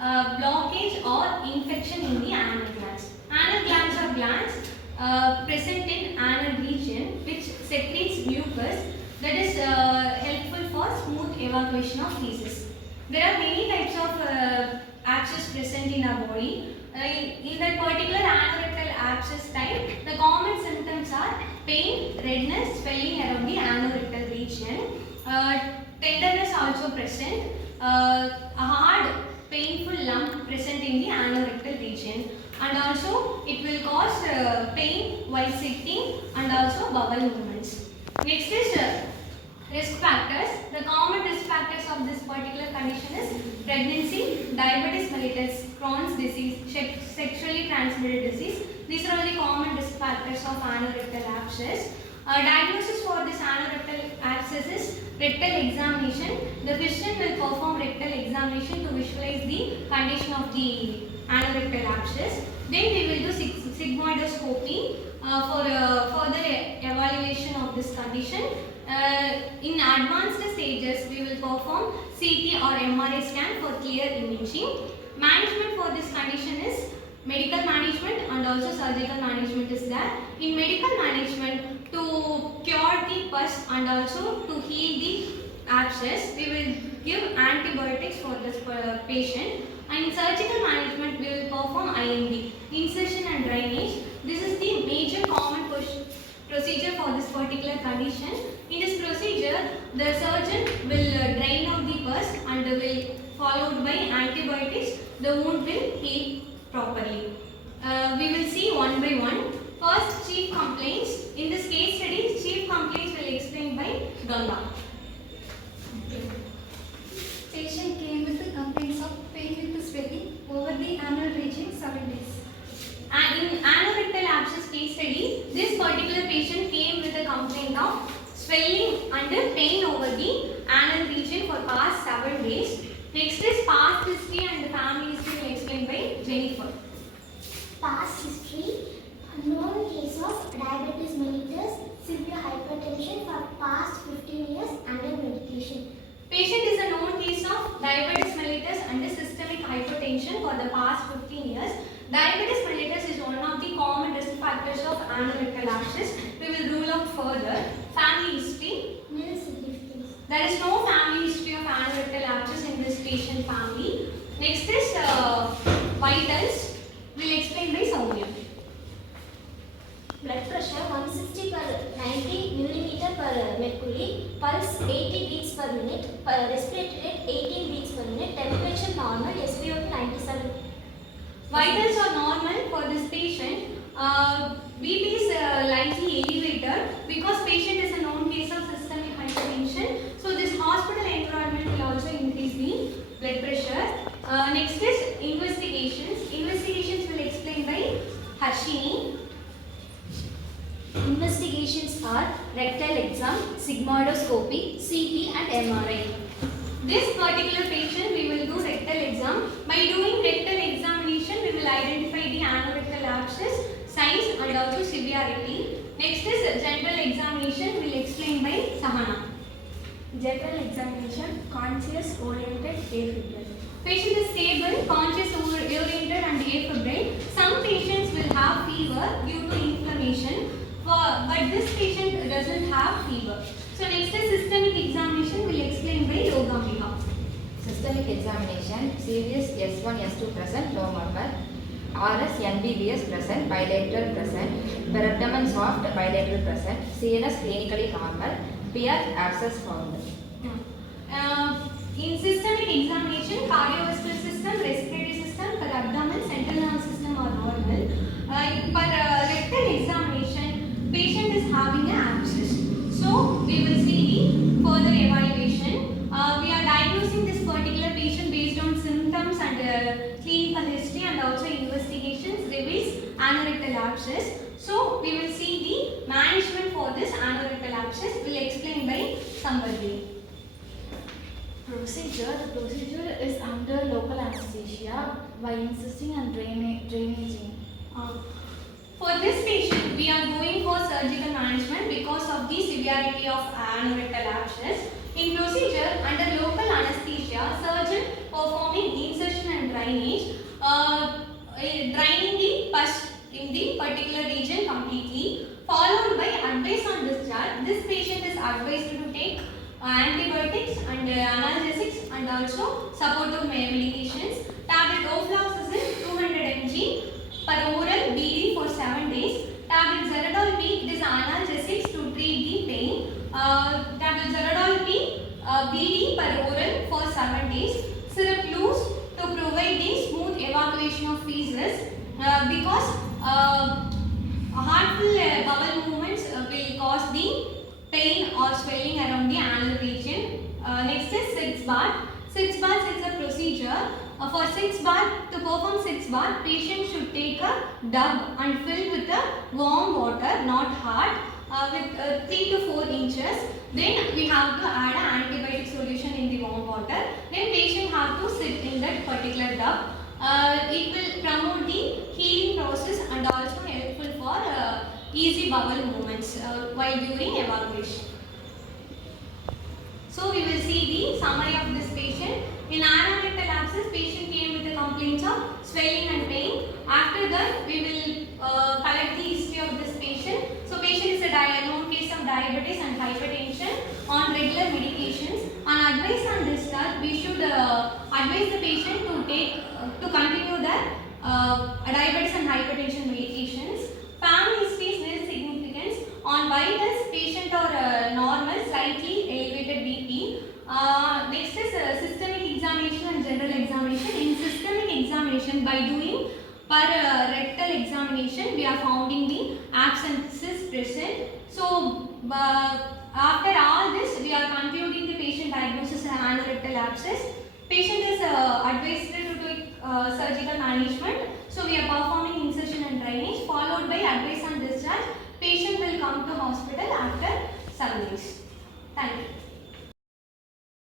blockage or infection in the anal glands. Anal glands are glands present in anal region which secretes mucus that is helpful for smooth evacuation of feces. There are many types of abscess present in our body. In that particular anorectal abscess type, the common symptoms are pain, redness, swelling around the anorectal region, tenderness also present, a hard painful lump present in the anorectal region, and also it will cause pain while sitting and also bowel movements. Next is risk factors. The common risk factors of this particular condition is pregnancy, diabetes mellitus, Crohn's disease, sexually transmitted disease. These are all the common risk factors of anorectal abscess. Diagnosis for this anorectal abscess is rectal examination. The physician will perform rectal examination to visualize the condition of the anorectal abscess. Then we will do sigmoidoscopy for further evaluation of this condition. In advanced stages, we will perform CT or MRI scan for clear imaging. Management for this condition is medical management and also surgical management is there. In medical management, to cure the pus and also to heal the abscess, we will give antibiotics for this patient. And in surgical management, we will perform IND, incision and drainage. This is the major common procedure for this particular condition. In this procedure, the surgeon will drain out the pus and will followed by antibiotics. The wound will heal properly. We will see one by one. First, chief complaints. In this case study, chief complaints will explain by Ganga. Patient came with the complaints of pain with the swelling over the anal region 7 days. And in anorectal abscess case study, this particular patient came with a complaint of swelling and pain over the anal region for past 7 days. Next is past history and family history will explain by Jennifer. Past history, known case of diabetes mellitus, severe hypertension for past 15 years under medication. Patient is a known case of diabetes mellitus and systemic hypertension for the past 15 years. Diabetes mellitus is one of the common risk factors of anorectal abscess. We will rule out further. Family history. Nil significance. There is no family history of anorectal abscess in this patient family. Next is vitals. We'll explain by Soumya. Blood pressure 160 per 90 millimeter per mercury, pulse 80 beats per minute, respiratory rate 18 beats per minute, temperature normal, SpO2 97. Vitals are normal for this patient. BP is lightly elevated because patient is a known case of systemic hypertension. So this hospital environment will also increase the blood pressure. Next is investigations. Investigations will explain by Harshini. Investigations are rectal exam, sigmoidoscopy, CT and MRI. This particular patient we will do rectal exam. By doing rectal examination, we will identify the anorectal abscess, size and also severity. Next is general examination. We will explain by Sahana. General examination, conscious oriented afebrile. Patient is stable, conscious oriented and afebrile. Some patients will have fever due to inflammation, but this patient doesn't have fever. So next is systemic examination. We will explain by Yogambika. Systemic examination, serious S1, S2 present, low marker. RS, NBBS present, bilateral present. Per abdomen soft, bilateral present. CNS clinically normal. PR abscess found. In systemic examination, cardiovascular system, respiratory system, per abdomen, central nervous system are normal. Per rectal examination, patient is having an abscess. So we will see the further evaluation. We are diagnosing this particular patient based on symptoms and clinical history and also investigations reveals anorectal abscess. So we will see the management for this anorectal abscess. We will explain by Samvardi. Procedure. The procedure is under local anesthesia by insisting on drainaging. For this patient, we are going for surgical management because of the severity of anorectal abscess. In procedure, under local anesthesia, surgeon performing incision and drainage antibiotics and analgesics and also supportive medications. Tablet ofloxacin 200 mg per oral BD for 7 days. Tablet Zerodol P, it is analgesics to treat the pain. Tablet Zerodol P BD per oral for 7 days. Syrup loose to provide the smooth evacuation of feces because heartful bowel movements will cause the pain or swelling around the anal region. Next is 6 bath. 6 baths is a procedure. For 6 bath, to perform 6 bath, patient should take a tub and fill with a warm water, not hot, with 3 to 4 inches. Then we have to add an antibiotic solution in the warm water. Then patient have to sit in that particular tub. It will promote the healing process and also helpful for easy bowel movements while during evacuation. So we will see the summary of this patient. In anorectal abscess, patient came with the complaints of swelling and pain. After that, we will collect the history of this patient. So patient is a known case of diabetes and hypertension on regular medications. On advice on discharge, we should advise the patient to continue the diabetes and hypertension medications. Family history is very significant. On vitals, patient or normal, slightly elevated BP. Next is systemic examination and general examination. In systemic examination, by doing per rectal examination, we are finding the abscesses present. So after all this, we are concluding the patient diagnosis and anorectal abscess. Patient is advised to do surgical management. So we are performing incision and draining.